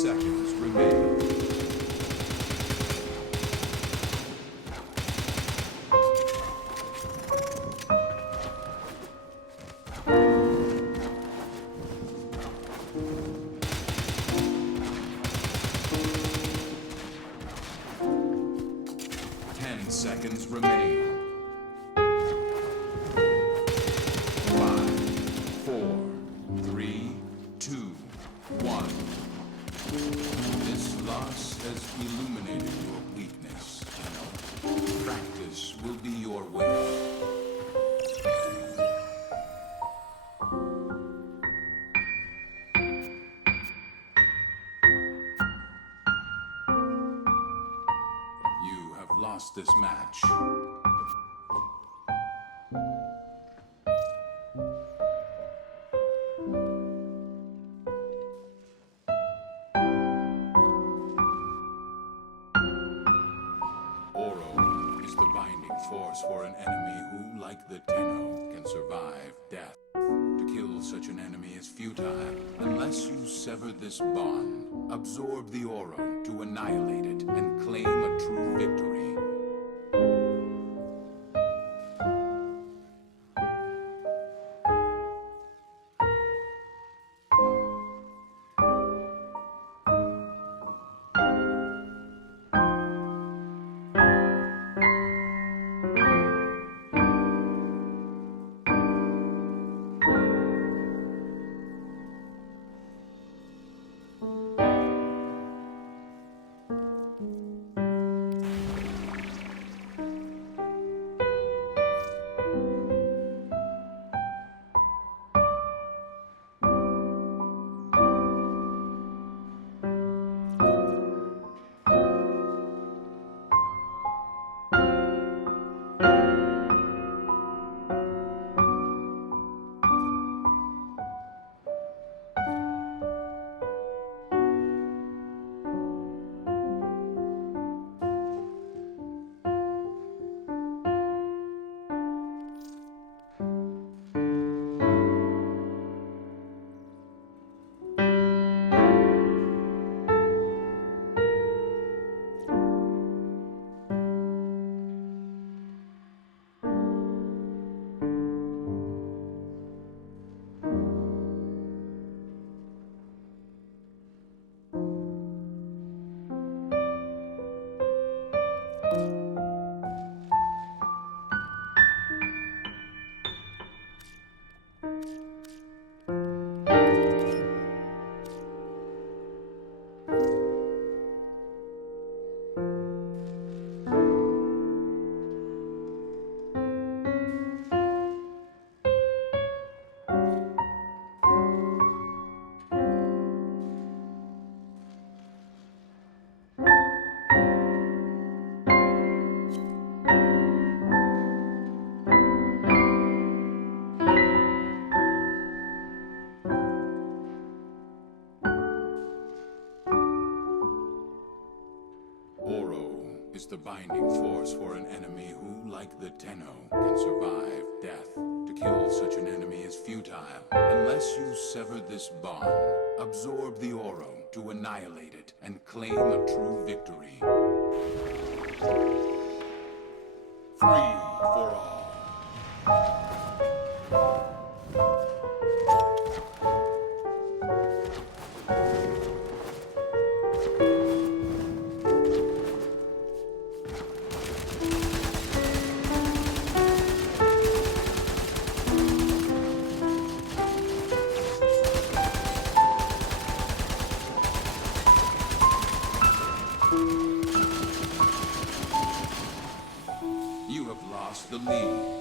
seconds remain. 10 seconds remain. 5, 4, 3, 2, 1. This loss has illuminated your weakness. Practice will be your way. You have lost this match. Oro is the binding force for an enemy who, like the Tenno, can survive death. To kill such an enemy is futile unless you sever this bond, absorb the Oro to annihilate it, and claim a true victory. Oro is the binding force for an enemy who, like the Tenno, can survive death. To kill such an enemy is futile unless you sever this bond, absorb the Oro to annihilate it, and claim a true victory. Free for all. You have lost the lead.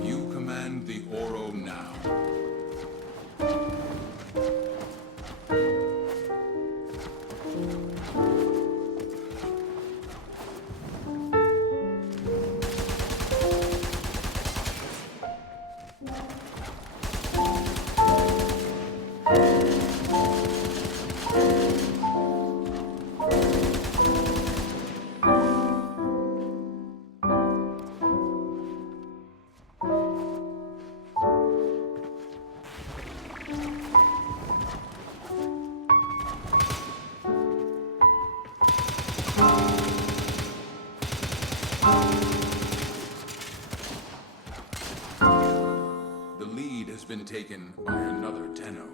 You command the Oro now. The lead has been taken by another Tenno.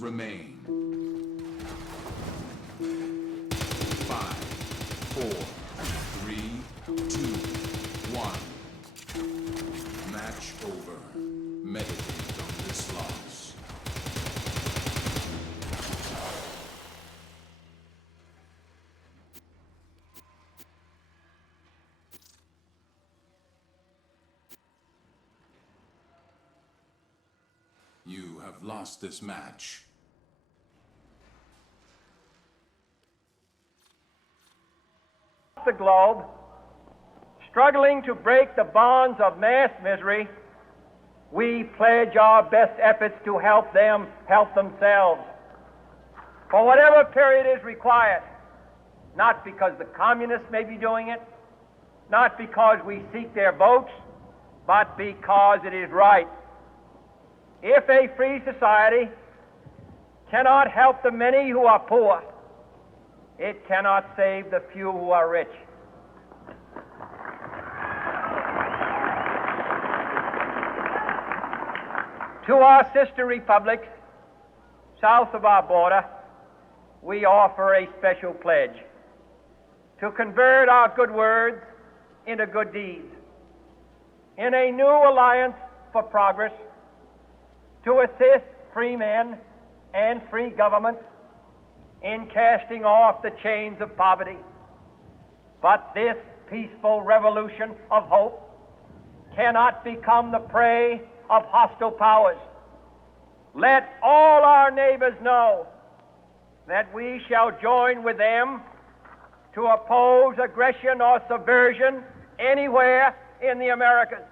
remain. 5, 4, 3, 2, 1. Match over. Meditate on this loss. You have lost this match. The globe, struggling to break the bonds of mass misery, we pledge our best efforts to help them help themselves for whatever period is required, not because the communists may be doing it, not because we seek their votes, but because it is right. If a free society cannot help the many who are poor, it cannot save the few who are rich. To our sister republics south of our border, we offer a special pledge to convert our good words into good deeds, in a new alliance for progress, to assist free men and free governments in casting off the chains of poverty. But this peaceful revolution of hope cannot become the prey of hostile powers. Let all our neighbors know that we shall join with them to oppose aggression or subversion anywhere in the Americas.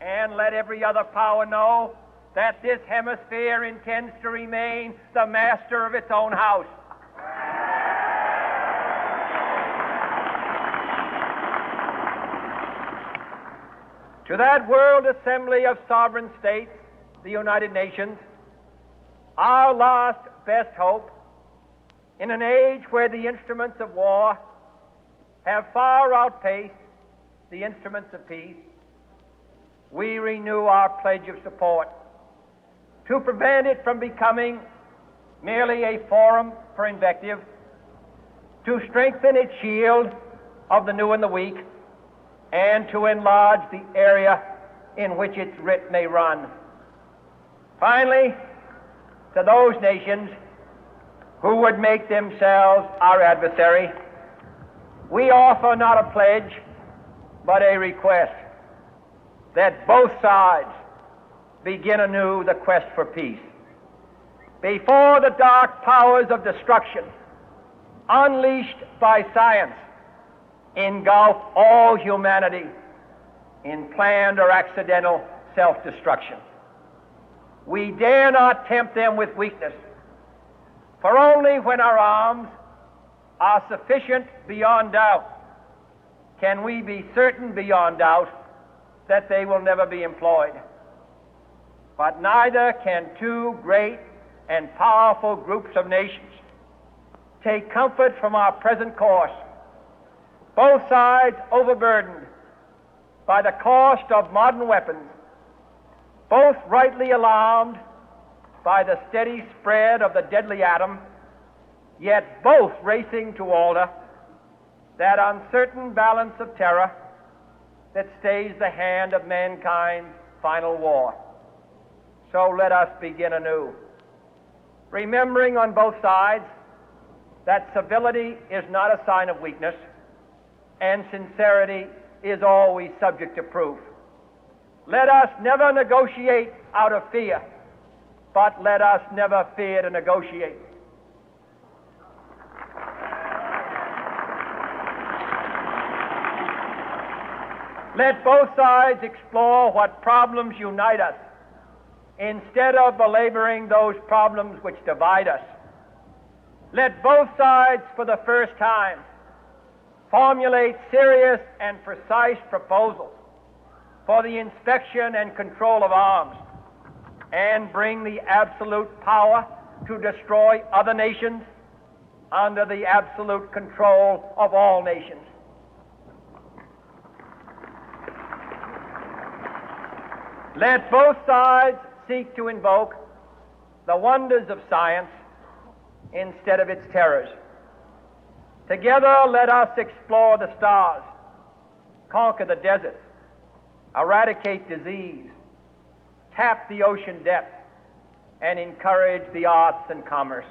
And let every other power know that this hemisphere intends to remain the master of its own house. To that World Assembly of Sovereign States, the United Nations, our last best hope, in an age where the instruments of war have far outpaced the instruments of peace, we renew our pledge of support to prevent it from becoming merely a forum for invective, to strengthen its shield of the new and the weak, and to enlarge the area in which its writ may run. Finally, to those nations who would make themselves our adversary, we offer not a pledge, but a request that both sides begin anew the quest for peace. Before the dark powers of destruction, unleashed by science, engulf all humanity in planned or accidental self-destruction, we dare not tempt them with weakness, for only when our arms are sufficient beyond doubt can we be certain beyond doubt that they will never be employed. But neither can two great and powerful groups of nations take comfort from our present course, both sides overburdened by the cost of modern weapons, both rightly alarmed by the steady spread of the deadly atom, yet both racing to alter that uncertain balance of terror that stays the hand of mankind's final war. So let us begin anew, remembering on both sides that civility is not a sign of weakness, and sincerity is always subject to proof. Let us never negotiate out of fear, but let us never fear to negotiate. Let both sides explore what problems unite us, instead of belaboring those problems which divide us. Let both sides, for the first time, formulate serious and precise proposals for the inspection and control of arms, and bring the absolute power to destroy other nations under the absolute control of all nations. Let both sides seek to invoke the wonders of science instead of its terrors. Together, let us explore the stars, conquer the deserts, eradicate disease, tap the ocean depths, and encourage the arts and commerce.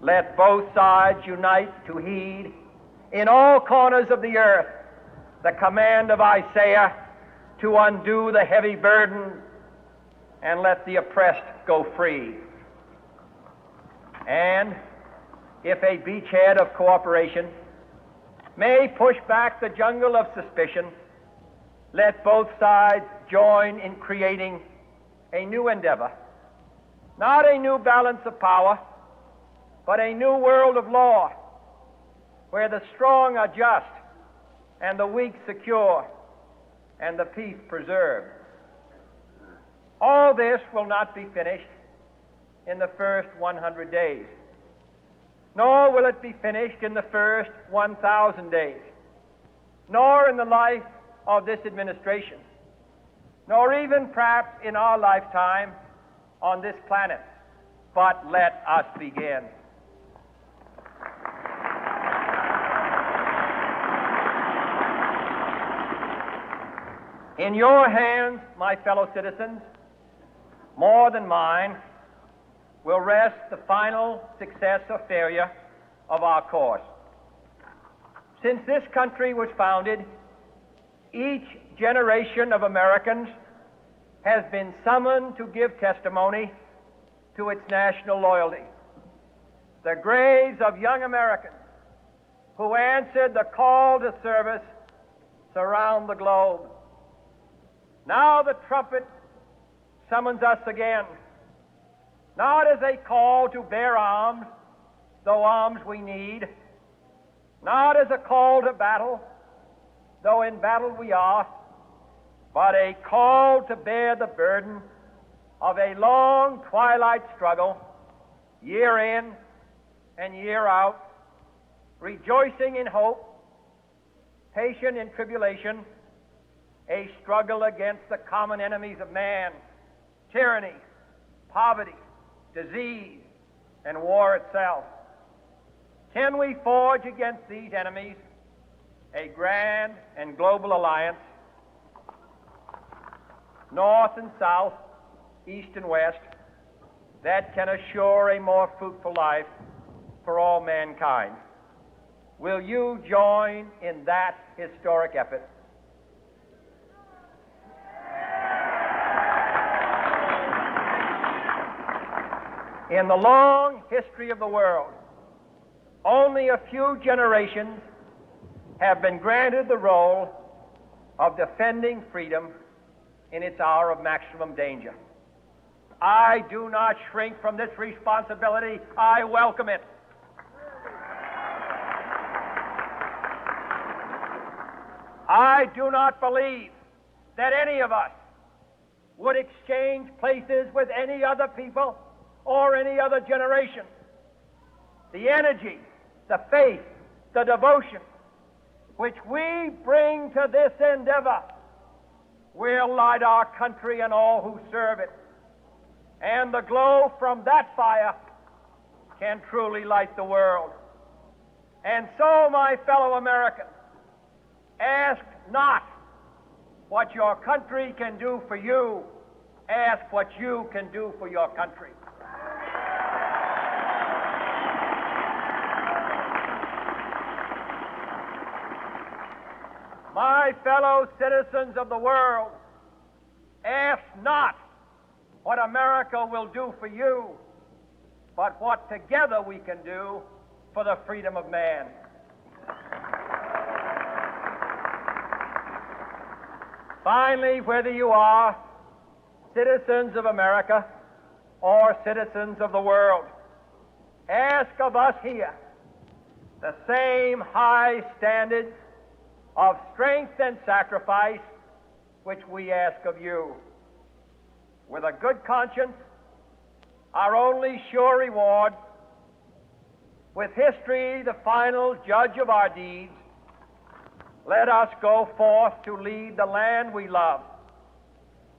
Let both sides unite to heed in all corners of the earth the command of Isaiah to undo the heavy burden and let the oppressed go free. And if a beachhead of cooperation may push back the jungle of suspicion, let both sides join in creating a new endeavor, not a new balance of power, but a new world of law, where the strong are just and the weak secure and the peace preserved. All this will not be finished in the first 100 days, nor will it be finished in the first 1,000 days, nor in the life of this administration, nor even perhaps in our lifetime on this planet. But let us begin. In your hands, my fellow citizens, more than mine, will rest the final success or failure of our course. Since this country was founded, each generation of Americans has been summoned to give testimony to its national loyalty. The graves of young Americans who answered the call to service surround the globe. Now the trumpet summons us again, not as a call to bear arms, though arms we need, not as a call to battle, though in battle we are, but a call to bear the burden of a long twilight struggle, year in and year out, rejoicing in hope, patient in tribulation, a struggle against the common enemies of man, tyranny, poverty, disease, and war itself. Can we forge against these enemies a grand and global alliance, north and south, east and west, that can assure a more fruitful life for all mankind? Will you join in that historic effort? In the long history of the world, only a few generations have been granted the role of defending freedom in its hour of maximum danger. I do not shrink from this responsibility. I welcome it. I do not believe that any of us would exchange places with any other people or any other generation. The energy, the faith, the devotion which we bring to this endeavor will light our country and all who serve it. And the glow from that fire can truly light the world. And so, my fellow Americans, ask not what your country can do for you. Ask what you can do for your country. My fellow citizens of the world, ask not what America will do for you, but what together we can do for the freedom of man. Finally, whether you are citizens of America or citizens of the world, ask of us here the same high standards of strength and sacrifice which we ask of you. With a good conscience, our only sure reward, with history the final judge of our deeds, let us go forth to lead the land we love,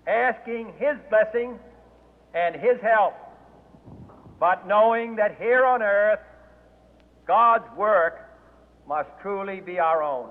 asking His blessing and His help but knowing that here on earth God's work must truly be our own.